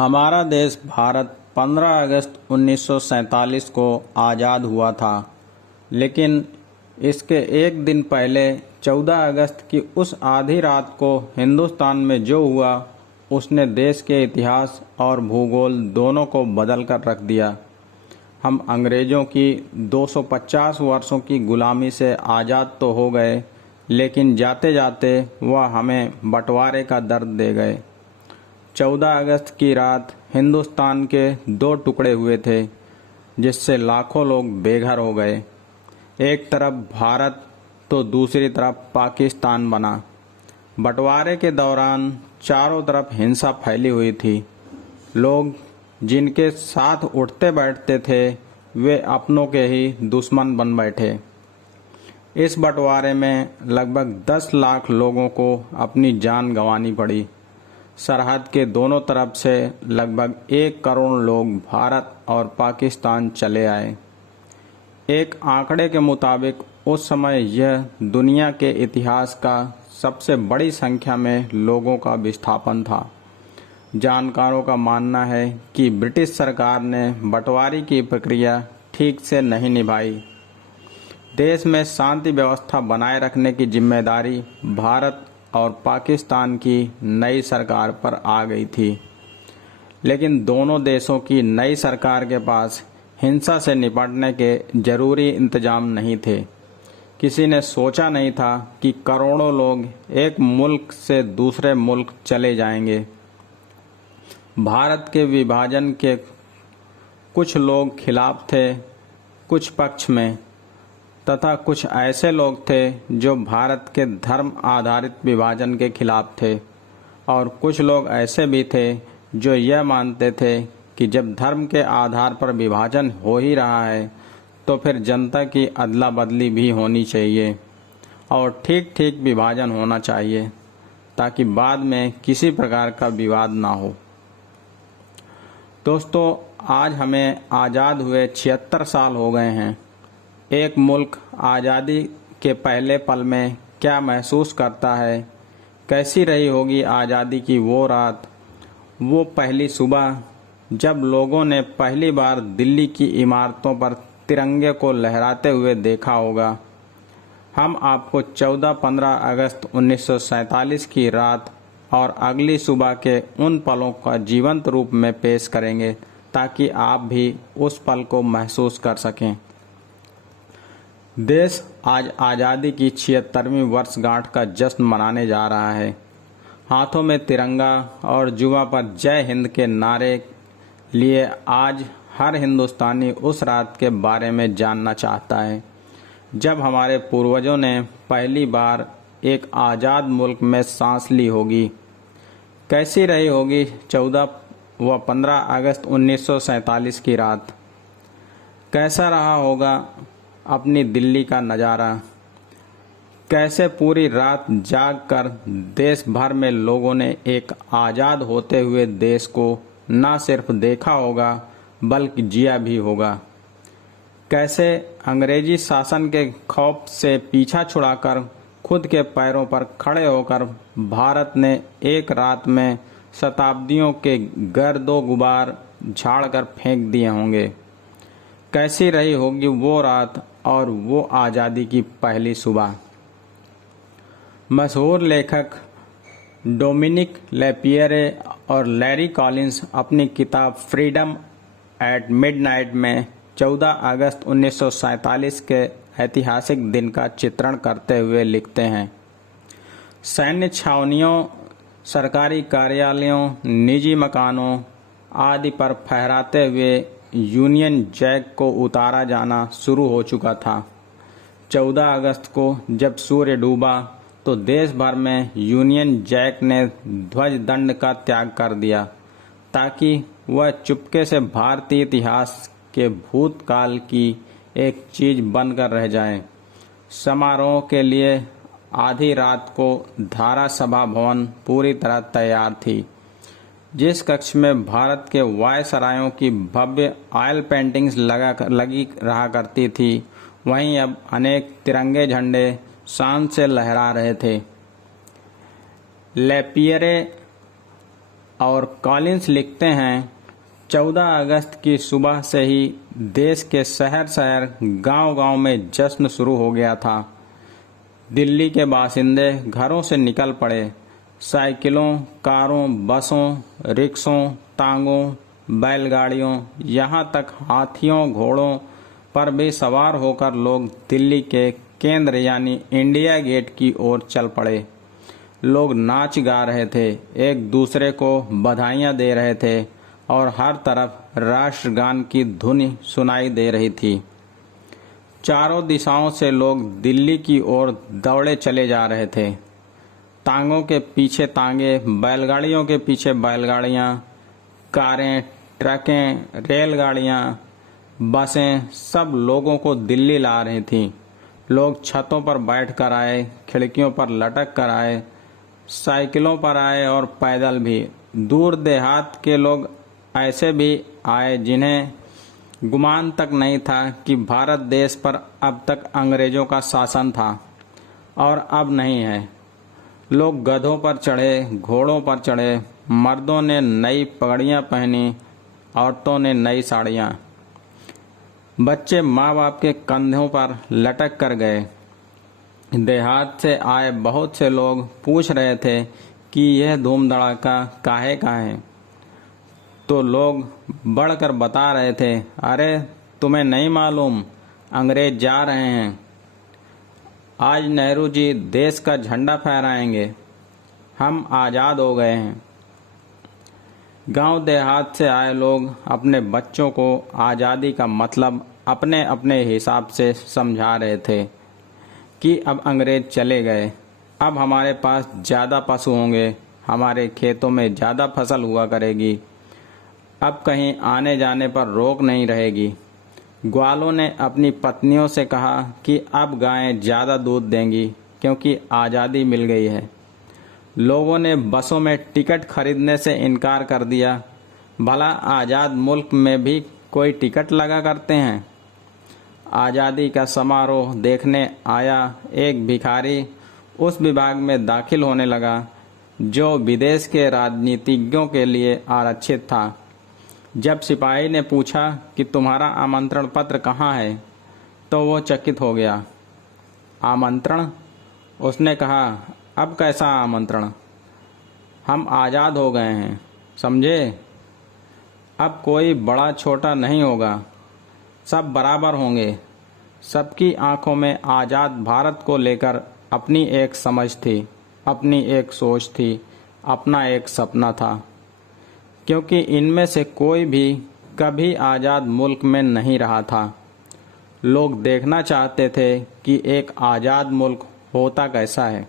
हमारा देश भारत 15 अगस्त 1947 को आज़ाद हुआ था, लेकिन इसके एक दिन पहले 14 अगस्त की उस आधी रात को हिंदुस्तान में जो हुआ उसने देश के इतिहास और भूगोल दोनों को बदल कर रख दिया। हम अंग्रेज़ों की 250 वर्षों की गुलामी से आज़ाद तो हो गए, लेकिन जाते जाते वह हमें बंटवारे का दर्द दे गए। 14 अगस्त की रात हिंदुस्तान के दो टुकड़े हुए थे, जिससे लाखों लोग बेघर हो गए। एक तरफ भारत तो दूसरी तरफ पाकिस्तान बना। बंटवारे के दौरान चारों तरफ हिंसा फैली हुई थी। लोग जिनके साथ उठते बैठते थे वे अपनों के ही दुश्मन बन बैठे। इस बंटवारे में लगभग 10 लाख लोगों को अपनी जान गंवानी पड़ी। सरहद के दोनों तरफ से लगभग 1 करोड़ लोग भारत और पाकिस्तान चले आए। एक आंकड़े के मुताबिक उस समय यह दुनिया के इतिहास का सबसे बड़ी संख्या में लोगों का विस्थापन था। जानकारों का मानना है कि ब्रिटिश सरकार ने बंटवारे की प्रक्रिया ठीक से नहीं निभाई। देश में शांति व्यवस्था बनाए रखने की जिम्मेदारी भारत और पाकिस्तान की नई सरकार पर आ गई थी, लेकिन दोनों देशों की नई सरकार के पास हिंसा से निपटने के जरूरी इंतजाम नहीं थे। किसी ने सोचा नहीं था कि करोड़ों लोग एक मुल्क से दूसरे मुल्क चले जाएंगे। भारत के विभाजन के कुछ लोग खिलाफ थे, कुछ पक्ष में, तथा कुछ ऐसे लोग थे जो भारत के धर्म आधारित विभाजन के खिलाफ थे, और कुछ लोग ऐसे भी थे जो यह मानते थे कि जब धर्म के आधार पर विभाजन हो ही रहा है तो फिर जनता की अदला बदली भी होनी चाहिए और ठीक ठीक विभाजन होना चाहिए, ताकि बाद में किसी प्रकार का विवाद ना हो। दोस्तों, आज हमें आज़ाद हुए 76 साल हो गए हैं। एक मुल्क आज़ादी के पहले पल में क्या महसूस करता है, कैसी रही होगी आज़ादी की वो रात, वो पहली सुबह जब लोगों ने पहली बार दिल्ली की इमारतों पर तिरंगे को लहराते हुए देखा होगा। हम आपको 14-15 अगस्त 1947 की रात और अगली सुबह के उन पलों का जीवंत रूप में पेश करेंगे, ताकि आप भी उस पल को महसूस कर सकें। देश आज आज़ादी की 76वीं वर्षगांठ का जश्न मनाने जा रहा है। हाथों में तिरंगा और जुबां पर जय हिंद के नारे लिए आज हर हिंदुस्तानी उस रात के बारे में जानना चाहता है, जब हमारे पूर्वजों ने पहली बार एक आज़ाद मुल्क में सांस ली होगी। कैसी रही होगी 14 व 15 अगस्त 1947 की रात। कैसा रहा होगा अपनी दिल्ली का नज़ारा। कैसे पूरी रात जागकर देश भर में लोगों ने एक आज़ाद होते हुए देश को न सिर्फ देखा होगा बल्कि जिया भी होगा। कैसे अंग्रेजी शासन के खौफ से पीछा छुड़ाकर खुद के पैरों पर खड़े होकर भारत ने एक रात में शताब्दियों के गर्दो गुबार झाड़कर फेंक दिए होंगे। कैसी रही होगी वो रात और वो आज़ादी की पहली सुबह। मशहूर लेखक डोमिनिक लेपियरे और लैरी कॉलिंस अपनी किताब फ्रीडम एट मिडनाइट में 14 अगस्त 1947 के ऐतिहासिक दिन का चित्रण करते हुए लिखते हैं, सैन्य छावनियों, सरकारी कार्यालयों, निजी मकानों आदि पर फहराते हुए यूनियन जैक को उतारा जाना शुरू हो चुका था। 14 अगस्त को जब सूर्य डूबा तो देश भर में यूनियन जैक ने ध्वज दंड का त्याग कर दिया, ताकि वह चुपके से भारतीय इतिहास के भूतकाल की एक चीज बनकर रह जाए। समारोह के लिए आधी रात को धारा सभा भवन पूरी तरह तैयार थी। जिस कक्ष में भारत के वायसरायों की भव्य ऑयल पेंटिंग्स लगी रहा करती थी, वहीं अब अनेक तिरंगे झंडे शान से लहरा रहे थे। लेपियरे और कॉलिंस लिखते हैं, 14 अगस्त की सुबह से ही देश के शहर शहर गांव-गांव में जश्न शुरू हो गया था। दिल्ली के बाशिंदे घरों से निकल पड़े। साइकिलों, कारों, बसों, रिक्शों, टांगों, बैलगाड़ियों, यहाँ तक हाथियों, घोड़ों पर भी सवार होकर लोग दिल्ली के केंद्र यानी इंडिया गेट की ओर चल पड़े। लोग नाच गा रहे थे, एक दूसरे को बधाइयाँ दे रहे थे और हर तरफ राष्ट्रगान की धुन सुनाई दे रही थी। चारों दिशाओं से लोग दिल्ली की ओर दौड़े चले जा रहे थे। टांगों के पीछे टांगे, बैलगाड़ियों के पीछे बैलगाड़ियाँ, कारें, ट्रकें, रेलगाड़ियाँ, बसें सब लोगों को दिल्ली ला रही थीं। लोग छतों पर बैठ कर आए, खिड़कियों पर लटक कर आए, साइकिलों पर आए और पैदल भी। दूर देहात के लोग ऐसे भी आए जिन्हें गुमान तक नहीं था कि भारत देश पर अब तक अंग्रेजों का शासन था और अब नहीं है। लोग गधों पर चढ़े, घोड़ों पर चढ़े, मर्दों ने नई पगड़ियाँ पहनी, औरतों ने नई साड़ियाँ। बच्चे माँ बाप के कंधों पर लटक कर गए। देहात से आए बहुत से लोग पूछ रहे थे कि यह धूम धड़ाका काहे का है, तो लोग बढ़कर बता रहे थे, अरे तुम्हें नहीं मालूम, अंग्रेज जा रहे हैं, आज नेहरू जी देश का झंडा फहराएंगे, हम आज़ाद हो गए हैं। गांव देहात से आए लोग अपने बच्चों को आज़ादी का मतलब अपने अपने हिसाब से समझा रहे थे कि अब अंग्रेज चले गए, अब हमारे पास ज़्यादा पशु होंगे, हमारे खेतों में ज़्यादा फसल हुआ करेगी, अब कहीं आने जाने पर रोक नहीं रहेगी। ग्वालों ने अपनी पत्नियों से कहा कि अब गायें ज़्यादा दूध देंगी क्योंकि आज़ादी मिल गई है। लोगों ने बसों में टिकट खरीदने से इनकार कर दिया। भला आज़ाद मुल्क में भी कोई टिकट लगा करते हैं। आज़ादी का समारोह देखने आया एक भिखारी उस विभाग में दाखिल होने लगा जो विदेश के राजनीतिज्ञों के लिए आरक्षित था। जब सिपाही ने पूछा कि तुम्हारा आमंत्रण पत्र कहाँ है, तो वो चकित हो गया। आमंत्रण? उसने कहा, अब कैसा आमंत्रण? हम आज़ाद हो गए हैं, समझे? अब कोई बड़ा छोटा नहीं होगा, सब बराबर होंगे। सबकी आंखों में आज़ाद भारत को लेकर अपनी एक समझ थी, अपनी एक सोच थी, अपना एक सपना था, क्योंकि इनमें से कोई भी कभी आज़ाद मुल्क में नहीं रहा था। लोग देखना चाहते थे कि एक आज़ाद मुल्क होता कैसा है।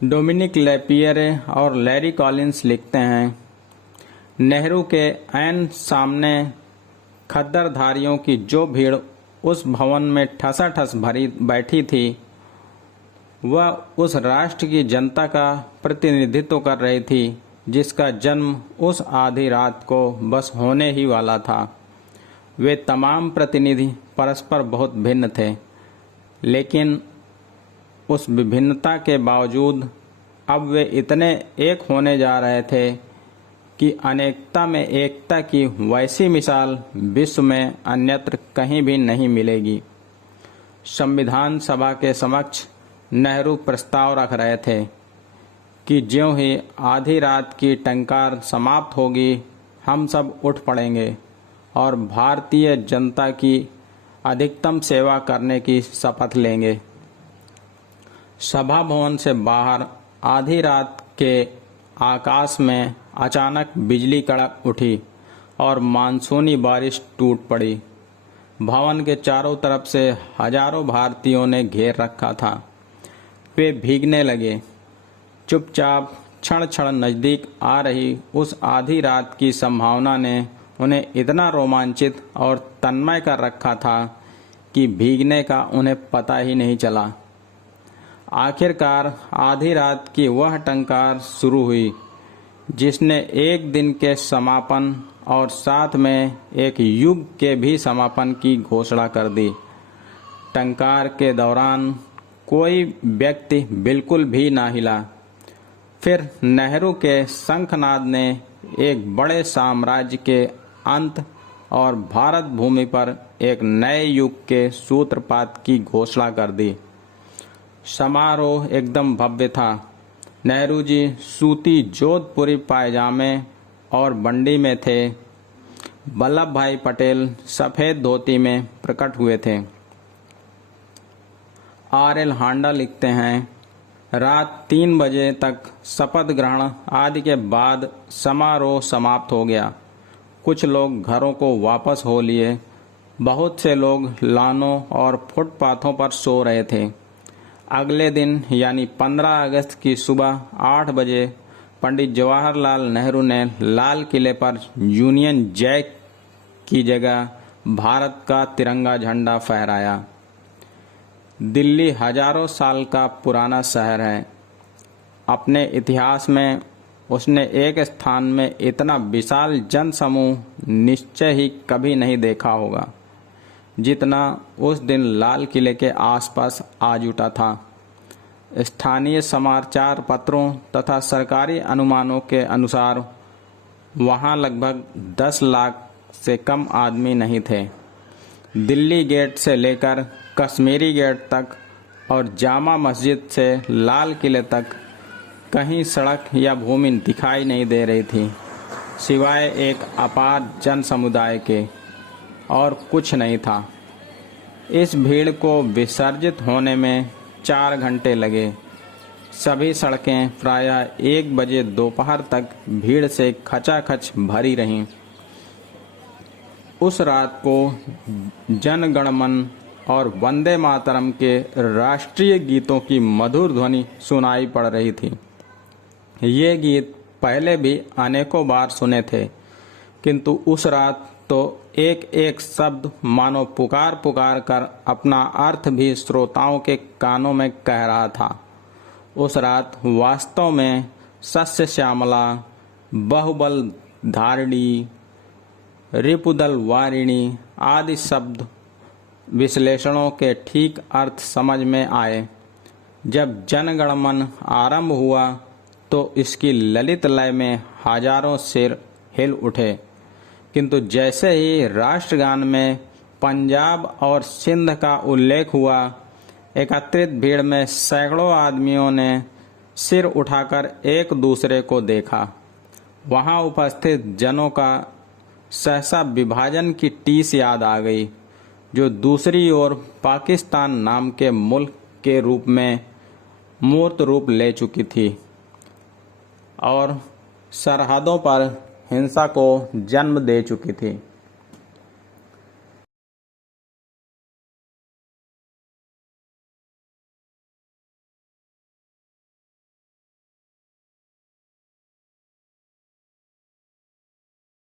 डोमिनिक लेपियरे और लैरी कॉलिंस लिखते हैं, नेहरू के ऐन सामने खद्दरधारियों की जो भीड़ उस भवन में ठसाठस भरी बैठी थी, वह उस राष्ट्र की जनता का प्रतिनिधित्व कर रही थी जिसका जन्म उस आधी रात को बस होने ही वाला था। वे तमाम प्रतिनिधि परस्पर बहुत भिन्न थे, लेकिन उस विभिन्नता के बावजूद अब वे इतने एक होने जा रहे थे कि अनेकता में एकता की वैसी मिसाल विश्व में अन्यत्र कहीं भी नहीं मिलेगी। संविधान सभा के समक्ष नेहरू प्रस्ताव रख रहे थे कि ज्यों ही आधी रात की टंकार समाप्त होगी, हम सब उठ पड़ेंगे और भारतीय जनता की अधिकतम सेवा करने की शपथ लेंगे। सभा भवन से बाहर आधी रात के आकाश में अचानक बिजली कड़क उठी और मानसूनी बारिश टूट पड़ी। भवन के चारों तरफ से हजारों भारतीयों ने घेर रखा था। वे भीगने लगे। चुपचाप क्षण क्षण नज़दीक आ रही उस आधी रात की संभावना ने उन्हें इतना रोमांचित और तन्मय कर रखा था कि भीगने का उन्हें पता ही नहीं चला। आखिरकार आधी रात की वह टंकार शुरू हुई जिसने एक दिन के समापन और साथ में एक युग के भी समापन की घोषणा कर दी। टंकार के दौरान कोई व्यक्ति बिल्कुल भी ना हिला। फिर नेहरू के शंखनाद ने एक बड़े साम्राज्य के अंत और भारत भूमि पर एक नए युग के सूत्रपात की घोषणा कर दी। समारोह एकदम भव्य था। नेहरू जी सूती जोधपुरी पायजामे और बंडी में थे। वल्लभ भाई पटेल सफेद धोती में प्रकट हुए थे। R.L. हांडा लिखते हैं, रात 3 बजे तक शपथ ग्रहण आदि के बाद समारोह समाप्त हो गया। कुछ लोग घरों को वापस हो लिए। बहुत से लोग लानों और फुटपाथों पर सो रहे थे। अगले दिन यानी 15 अगस्त की सुबह 8 बजे पंडित जवाहरलाल नेहरू ने लाल किले पर यूनियन जैक की जगह भारत का तिरंगा झंडा फहराया। दिल्ली हजारों साल का पुराना शहर है। अपने इतिहास में उसने एक स्थान में इतना विशाल जनसमूह निश्चय ही कभी नहीं देखा होगा जितना उस दिन लाल किले के आसपास आ जुटा था। स्थानीय समाचार पत्रों तथा सरकारी अनुमानों के अनुसार वहां लगभग 10 लाख से कम आदमी नहीं थे। दिल्ली गेट से लेकर कश्मीरी गेट तक और जामा मस्जिद से लाल किले तक कहीं सड़क या भूमि दिखाई नहीं दे रही थी, सिवाय एक अपार जन समुदाय के, और कुछ नहीं था। इस भीड़ को विसर्जित होने में 4 घंटे लगे। सभी सड़कें प्रायः 1 बजे दोपहर तक भीड़ से खचाखच भरी रहीं। उस रात को जन गण मन और वंदे मातरम के राष्ट्रीय गीतों की मधुर ध्वनि सुनाई पड़ रही थी। ये गीत पहले भी अनेकों बार सुने थे, किंतु उस रात तो एक एक शब्द मानो पुकार पुकार कर अपना अर्थ भी श्रोताओं के कानों में कह रहा था। उस रात वास्तव में सस्य श्यामला, बहुबल धारिणी, रिपुदल वारिणी आदि शब्द विश्लेषणों के ठीक अर्थ समझ में आए। जब जनगणमन आरंभ हुआ तो इसकी ललित लय में हजारों सिर हिल उठे, किंतु जैसे ही राष्ट्रगान में पंजाब और सिंध का उल्लेख हुआ, एकत्रित भीड़ में सैकड़ों आदमियों ने सिर उठाकर एक दूसरे को देखा। वहां उपस्थित जनों का सहसा विभाजन की टीस याद आ गई, जो दूसरी ओर पाकिस्तान नाम के मुल्क के रूप में मूर्त रूप ले चुकी थी और सरहदों पर हिंसा को जन्म दे चुकी थी।